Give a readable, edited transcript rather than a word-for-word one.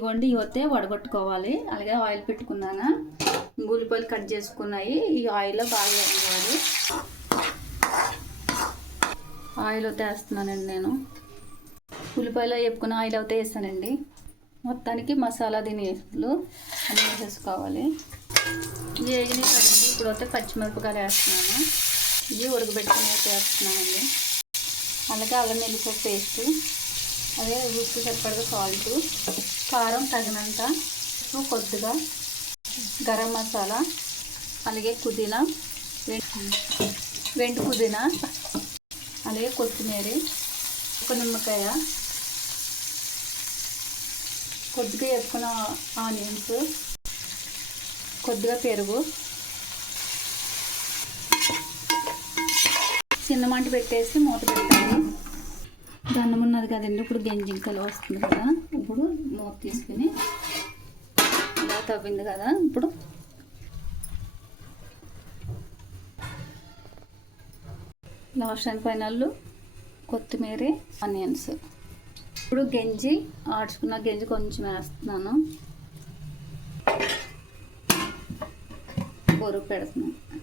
ఇవ్వండి ఇవతే వడగొట్టుకోవాలి. అలాగే ఆయిల్ పెట్టుకున్నాను, ఉల్లిపాయలు కట్ చేసుకున్నాయి. ఈ ఆయిల్లో బాగా వేయాలి. ఆయిల్ అయితే వేస్తున్నానండి. నేను ఉల్లిపాయలు వేపుకున్న ఆయిల్ అయితే వేస్తానండి. మొత్తానికి మసాలా దినుసులు అన్నీ వేసేసుకోవాలి. ఇవి వేగినాయి కదండి. ఇప్పుడు అయితే పచ్చిమిరపకాయలు వేస్తున్నాను. ఇవి ఉడకబెట్టుకుని అయితే వేస్తున్నానండి. అలాగే అల్లం వెల్లుల్లి పేస్ట్, అదే రుచికి సరిపడగా సాల్ట్, కారం తగినంత, కొద్దిగా గరం మసాలా, అలాగే పుదీనా, వెండి పుదీనా, అలాగే కొత్తిమీర, ఒక నిమ్మకాయ, కొద్దిగా వేసుకున్న ఆనియన్స్, కొద్దిగా పెరుగు, చిన్న మంట పెట్టేసి మూత పెట్టాలి. అన్నం ఉన్నది కదండి, ఇప్పుడు గంజింకలు వస్తుంది కదా. ఇప్పుడు మూత తీసుకుని ఇలా తవ్వింది కదా. ఇప్పుడు లాస్ట్ ఫైనల్ కొత్తిమీర, ఆనియన్స్. ఇప్పుడు గంజి ఆడ్చుకున్న గంజి కొంచెం వేస్తున్నాను, బొరుగు పెడుతున్నాను.